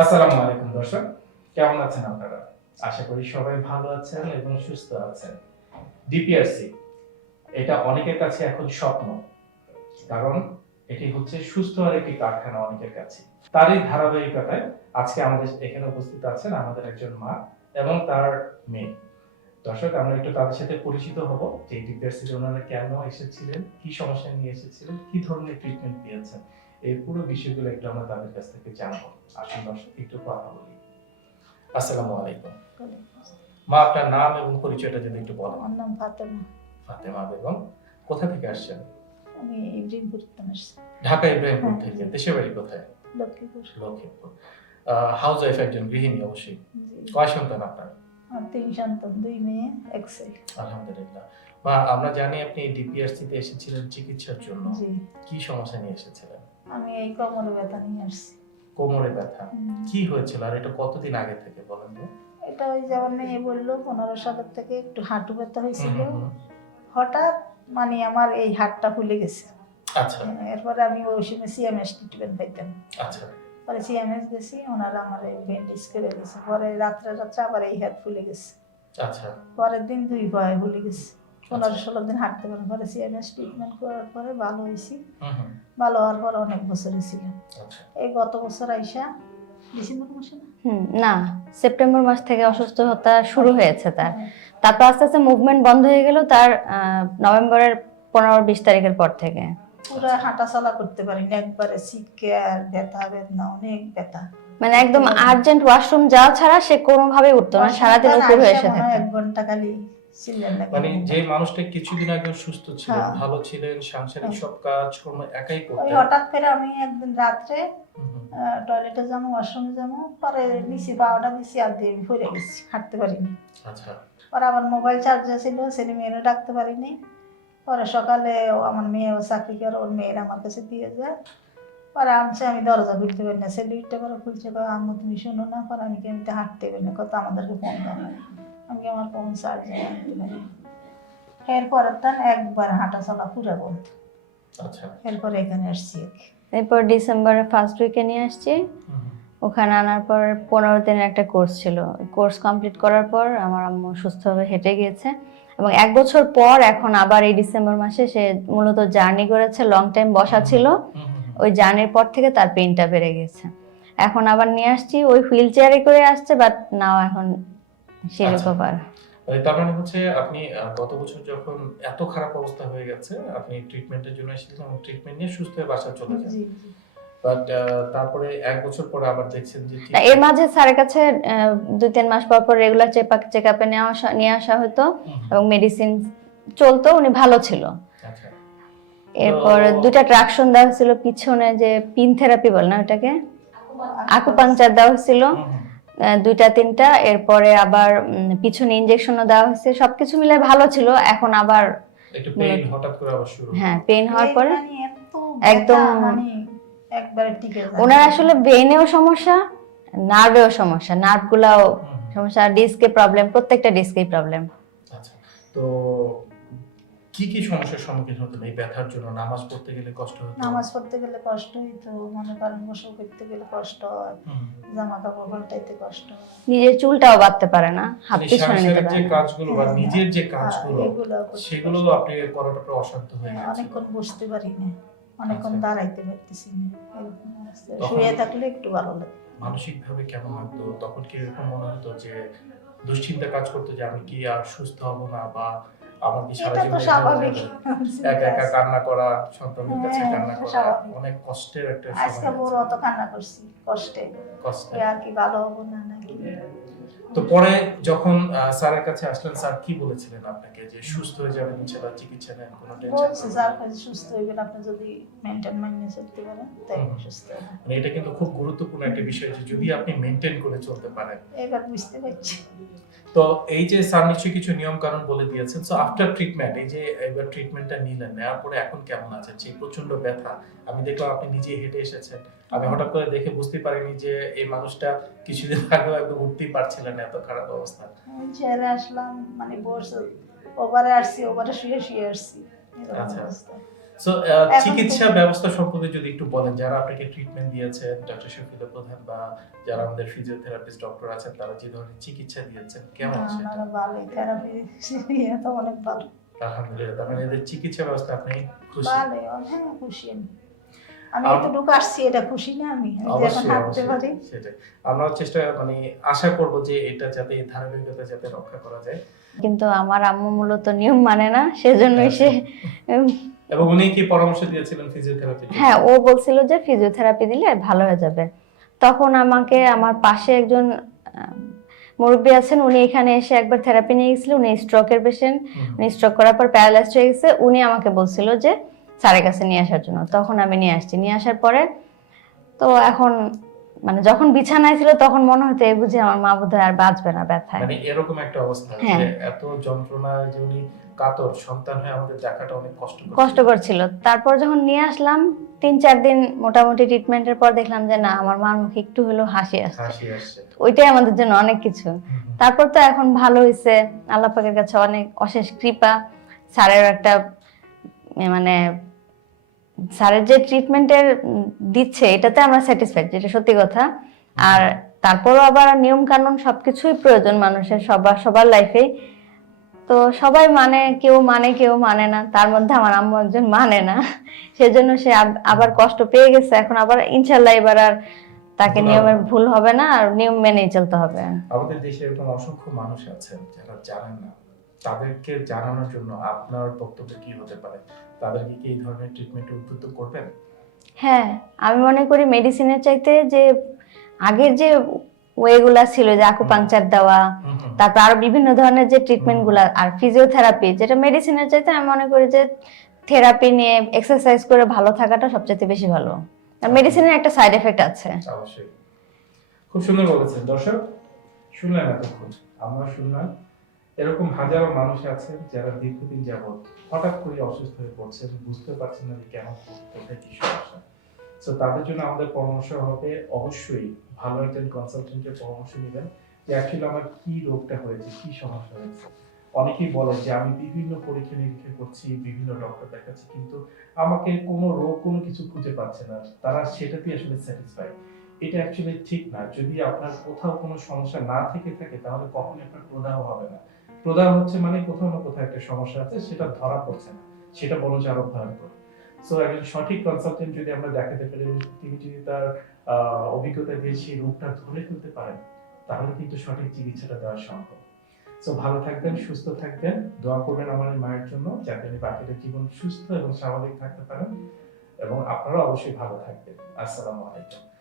আসসালামু আলাইকুম দর্শক, কেমন আছেন আপনারা? আশা করি সবাই ভালো আছেন এবং সুস্থ আছেন। ডিপিআরসি এটা অনেকের কাছে এখন স্বপ্ন, কারণ এটি হচ্ছে সুস্থ আর একটি কারখানা অনেকের কাছে। তারই ধারাবাহিকতায় আজকে আমাদের এখানে উপস্থিত আছেন আমাদের একজন মা এবং তার মেয়ে। দর্শক, আমরা একটু তাদের সাথে পরিচিত হব, যে ডিপিআরসি ওনারা কেন এসেছিলেন, কি সমস্যা নিয়ে এসেছিলেন, কি ধরনের ট্রিটমেন্ট পেয়েছেন এই পুরো বিষয়গুলো একটু আমরা তাদের কাছ থেকে জানব। আসুন দর্শক একটু কথা বলি। আসসালামু আলাইকুম। মা আপনার নাম এবং পরিচয়টা যদি একটু বলেন। আমার নাম ফাতেমা। ফাতেমা বেগম কোথা থেকে আসছেন? আমি ইব্রিমপুর থেকে আসছি। ঢাকা ইব্রাহিমপুর হ্যাঁ, থেকে। জি। দেশের বাড়ি কোথায়? লক্ষ্মীপুর। লক্ষ্মীপুর। হাউস ওয়াইফ একজন গৃহিণী অবশ্যই। কয় সন্তান আপনার? তিন সন্তান দুই মেয়ে এক ছেলে। আলহামদুলিল্লাহ। মা আমরা জানি আপনি এসেছিলেন চিকিৎসার জন্য। কি সমস্যা নিয়ে এসেছিলেন? আমি এই কোমরে ব্যথা নিয়ে আসছি। কোমরে ব্যথা? কি হয়েছিল? আর এটা কতদিন আগে থেকে বলেন তো? এটা ওই যেমন মেয়ে বলল পনেরো সালের থেকে একটু হাঁটু ব্যথা হয়েছিল। হঠাৎ মানে আমার এই হাতটা ফুলে গেছে। আচ্ছা। এরপরে আমি ওই সময় সিএমএস ট্রিটমেন্ট পাইতাম। আচ্ছা। পরে সিএমএস গেছি ওনারা আমার ব্যান্ডেজ করে দিয়েছে। পরে রাত্রে রাত্রে আবার এই হাত ফুলে গেছে। আচ্ছা। পরের দিন দুই ভয় ফুলে গেছে। পনেরো ষোলো দিন হাঁটতে পারে পরে সিএমএস ট্রিটমেন্ট করার পরে ভালো হয়েছি। ভালো হওয়ার পর অনেক বছরই ছিল আচ্ছা। এই গত বছর আইসা ডিসেম্বর মাসে না? সেপ্টেম্বর মাস থেকে অসুস্থতা শুরু হয়েছে তার। তারপর আস্তে আস্তে মুভমেন্ট বন্ধ হয়ে গেল তার আহ, নভেম্বরের পনেরো বিশ তারিখের পর থেকে। পুরো হাঁটা চলা করতে পারি না একবারে শিখকে আর ব্যথা বেদনা অনেক ব্যথা। মানে একদম আর্জেন্ট ওয়াশরুম যাওয়া ছাড়া সে কোনোভাবে উঠতো না সারাদিন উপর হয়ে এসে থাকতো। এক ঘণ্টা খালি মানে যে মানুষটা কিছুদিন আগে সুস্থ ছিলেন হ্যাঁ। ভালো ছিলেন সাংসারিক। সব কাজ কর্ম একাই করতেন। হঠাৎ করে আমি একদিন রাত্রে। টয়লেটে যাব ওয়াশরুমে যাব পরে নিচে পাওয়াটা দিছি আর দিয়ে পড়ে গেছি হাঁটতে পারিনি। আচ্ছা। পরে আমার মোবাইল চার্জার ছিল ছেলে মেয়েরও ডাকতে পারিনি। পরে সকালে ও আমার মেয়েও চাকরি করে ওর মেয়ের আমার কাছে দিয়ে যায়। পরে আনছে আমি দরজা খুলতে পারি না। ছেলে করে খুলছে আম্মু তুমি শোনো না পরে আমি কেমতে হাঁটতে পারি না কত আমাদেরকে ফোন দাও আমি আমার ফোন চার্জার আনতে পারি তার একবার হাঁটা চলা পুরো বন্ধ। আচ্ছা। এরপরে এখানে আসছি এরপর ডিসেম্বরের ফার্স্ট উইকে নিয়ে আসছি। ওখানে আনার পর পনেরো দিনের একটা কোর্স ছিল। কোর্স কমপ্লিট করার পর আমার আম্মু সুস্থভাবে হেঁটে গিয়েছে এবং এক বছর পর এখন আবার এই ডিসেম্বর মাসে সে মূলত জার্নি করেছে লং টাইম বসা ছিল। ওই জার্নির পর থেকে তার পেনটা বেড়ে গেছে। এখন আবার নিয়ে আসছি ওই হুইল চেয়ারে করে আসছে বাট নাও এখন সে আচ্ছা। তার মানে হচ্ছে আপনি গত বছর যখন এত খারাপ অবস্থা হয়ে গেছে আপনি ট্রিটমেন্টের জন্য এসেছিলেন ট্রিটমেন্ট নিয়ে সুস্থ হয়ে বাসা চলে যান। জি জি। বাট তারপরে এক বছর পরে আবার দেখছেন যে এর মাঝে স্যারের কাছে দুই তিন মাস পর পর রেগুলার চেক চেক আপে আসা- নিয়ে আসা হতো। এবং মেডিসিন চলতো উনি ভালো ছিল। আচ্ছা। এরপর দুইটা ট্রাকশন দেওয়া হয়েছিল পিছনে যে পিন থেরাপি বল না ওটাকে? আকুপাংচার দেওয়া হয়েছিল। দুইটা তিনটা এরপরে আবার পিছনে ইনজেকশনও দেওয়া হয়েছে সবকিছু মিলে ভালো ছিল এখন আবার একটু পেইন হঠাৎ করে আবার শুরু হ্যাঁ পেন হওয়ার পরে মানে একদম- মানে একবারে ওনার আসলে ব্রেনেও সমস্যা নার্ভেও সমস্যা নার্ভ গুলাও হুম, হুম। সমস্যা ডিস্কে প্রবলেম প্রত্যেকটা ডিস্কেই প্রবলেম আচ্ছা তো কি কি সমস্যার সম্মুখীন হতেন এই ব্যথার জন্য? নামাজ পড়তে গেলে কষ্ট হতো নামাজ পড়তে গেলে কষ্ট হইতো মনে করেন গোসল করতে গেলে কষ্ট হয় জামা কাপড় পাল্টাইতে কষ্ট হয়। নিজের চুলটাও বাঁধতে পারে না হাত পিছনে নিতে পারে যে কাজগুলো বা হ্যাঁ, নিজের যে হ্যাঁ, কাজগুলো সেগুলো কষ্ট। আপনি করাটা প্রায় অসাধ্য হয়ে হ্যাঁ, গেছে অনেকক্ষণ বসতে পারি না অনেকক্ষণ আচ্ছা। দাঁড়াইতে পারতেছি না। শুয়ে থাকলে একটু ভালো লাগে। মানসিক ভাবে কেমন হতো তখন কি এরকম মনে হতো যে দুশ্চিন্তা কাজ করতো যে আমি কি আর সুস্থ হব না বা আমার কি সারা তো জীবন স্বাভাবিক। একা একা কান্না করা সন্তানের কাছে হ্যাঁ, কান্না করা। অনেক কষ্টের একটা আজকে বড় অত কান্না করছি কষ্টে। কষ্টে। আর কি ভালো হব না নাকি? তো পরে যখন স্যারের কাছে আসলেন স্যার কি বলেছিলেন আপনাকে? যে সুস্থ হয়ে যাবেন ইনশাআল্লাহ চিকিৎসা নেন কোনো টেনশন বলছে স্যার কাছে সুস্থ হইবেন আপনি যদি মেনটেন মাইনে চলতে পারেন তাই সুস্থ মানে এটা কিন্তু খুব গুরুত্বপূর্ণ একটা বিষয় যে যদি আপনি মেনটেন করে চলতে পারেন। এবার বুঝতে পারছি। তো এই যে স্যার নিশ্চয়ই কিছু নিয়ম কানুন বলে দিয়েছেন সো আফটার ট্রিটমেন্ট এই যে এবার ট্রিটমেন্টটা নিলেন নেওয়ার পরে এখন কেমন আছেন? সেই প্রচণ্ড ব্যথা আমি দেখলাম আপনি নিজে হেঁটে এসেছেন। আমি হঠাৎ করে দেখে বুঝতে পারিনি যে এই মানুষটা কিছুদিন আগেও একদম উঠতেই পারছিলেন না, এত খারাপ অবস্থা। চেয়ারে আসলাম মানে বসে ওভারে আসছি ওভারে শুয়ে শুয়ে আসছি। আচ্ছা। সো চিকিৎসা ব্যবস্থা সম্পর্কে যদি একটু বলেন যারা আপনাকে ট্রিটমেন্ট দিয়েছেন ডক্টর প্রধান বা যারা আমাদের ফিজিওথেরাপিস্ট ডক্টর আছেন তারা যে ধরনের চিকিৎসা দিয়েছেন কেমন এটা? ওনারা ভালোই থেরাপি তো অনেক ভালো। আলহামদুলিল্লাহ তার মানে চিকিৎসা ব্যবস্থা আপনি খুশি? ভালোই হ্যাঁ খুশি আমি। আমি এতটুকু আসছি এটা খুশি না আমি? এখন হাঁটতে পারি। সেটাই। আমরা চেষ্টা মানে আশা করব যে এটা যাতে ধারাবাহিকতা যাতে রক্ষা করা যায়। কিন্তু আমার আম্মু মূলত নিয়ম মানে না সেজন্যই সে এবং উনি কি পরামর্শ দিয়েছিলেন ফিজিওথেরাপি হ্যাঁ ও বলছিল যে ফিজিওথেরাপি দিলে ভালো হয়ে যাবে। তখন আমাকে আমার পাশে একজন মুরব্বী আছেন উনি এখানে এসে একবার থেরাপি নিয়ে গেছিলেন উনি স্ট্রোকের পেশেন্ট উনি স্ট্রোক করার পর প্যারালাইজ হয়ে গেছে। উনি আমাকে বলছিল যে স্যারের কাছে নিয়ে আসার জন্য। তখন আমি নিয়ে আসছি। নিয়ে আসার পরে তো এখন মানে যখন বিছানায় ছিল তখন মনে হতো এই বুঝি আমার মা বোধহয় আর বাঁচবে না ব্যথায়। মানে এরকম একটা অবস্থা হ্যাঁ। যে এত যন্ত্রণা যে উনি কাতর সন্তান হয়ে আমাদের দেখাটা অনেক কষ্ট কষ্টকর ছিল। তারপর যখন নিয়ে আসলাম তিন চার দিন মোটামুটি ট্রিটমেন্টের পর দেখলাম যে না আমার মার মুখে একটু হলেও হাসি আসছে। হাসি আসছে। ওইটাই আমাদের জন্য অনেক কিছু। তারপর তো এখন ভালো হয়েছে আল্লাহ পাকের কাছে অনেক অশেষ কৃপা। স্যারের একটা মানে স্যারের যে ট্রিটমেন্টের দিচ্ছে এটাতে আমরা স্যাটিসফাইড যেটা সত্যি কথা। আর তারপরও আবার নিয়ম কানুন সবকিছুই প্রয়োজন মানুষের সবার সবার লাইফে তো সবাই মানে কেউ মানে কেউ মানে না। তার মধ্যে আমার আম্মু একজন মানে না। সেজন্য সে আব- আবার কষ্ট পেয়ে গেছে। এখন আবার ইনশাল্লাহ এবার আর তাকে নিয়মের ভুল হবে না আর নিয়ম মেনেই চলতে হবে। আমাদের দেশে এরকম অসংখ্য মানুষ আছেন যারা জানেন না। তাদেরকে জানানোর জন্য আপনার বক্তব্য কি হতে পারে? তাদেরকে কি এই ধরনের ট্রিটমেন্ট উদ্বুদ্ধ করবেন? হ্যাঁ আমি মনে করি মেডিসিনের চাইতে যে আগের যে ওয়েগুলা ছিল যে আকুপাংচার দেওয়া। তারপর আরও বিভিন্ন ধরনের যে ট্রিটমেন্টগুলা আর ফিজিওথেরাপি যেটা মেডিসিনের চাইতে আমি মনে করি যে থেরাপি নিয়ে এক্সারসাইজ করে ভালো থাকাটা সবচেয়ে বেশি ভালো। আর মেডিসিনের একটা সাইড এফেক্ট আছে। অবশ্যই। খুব সুন্দর বলেছেন। দর্শক শুনলেন এতক্ষণ। আমরা শুনলাম এরকম হাজারো মানুষ আছেন যারা দীর্ঘদিন যাবৎ হঠাৎ করে অসুস্থ হয়ে পড়ছেন বুঝতে পারছেন না যে কেন কোথায় কি সমস্যা। তো তাদের জন্য আমাদের পরামর্শ হবে অবশ্যই ভালো একজন কনসালটেন্টের পরামর্শ নেবেন যে অ্যাকচুয়ালি আমার কি রোগটা হয়েছে, কি সমস্যা হয়েছে। অনেকেই বলেন যে আমি বিভিন্ন পরীক্ষা নিরীক্ষা করছি, বিভিন্ন ডক্টর দেখাচ্ছি, কিন্তু আমাকে কোনো রোগ, কোনো কিছু খুঁজে পাচ্ছে না। তারা সেটাতেই আসলে স্যাটিসফাই এটা অ্যাকচুয়ালি ঠিক না। যদি আপনার কোথাও কোনো সমস্যা না থেকে থাকে, তাহলে কখনোই আপনার প্রদাহ হবে না। প্রদাহ হচ্ছে মানে কোথাও না কোথাও একটা সমস্যা আছে, সেটা ধরা পড়ছে না। সেটা বরঞ্চ আরও ভয়ঙ্কর। সো একজন সঠিক কনসালটেন্ট যদি আমরা দেখাতে পারি, তিনি যদি তার অভিজ্ঞতা দিয়ে সেই রোগটা ধরে তুলতে পারেন, তাহলে কিন্তু সঠিক চিকিৎসাটা দেওয়া সম্ভব। সো ভালো থাকবেন, সুস্থ থাকবেন। দোয়া করবেন আমার মায়ের জন্য, যাতে আমি বাকিটা জীবন সুস্থ এবং স্বাভাবিক থাকতে পারেন। এবং আপনারা অবশ্যই ভালো থাকবেন। আসসালামু আলাইকুম।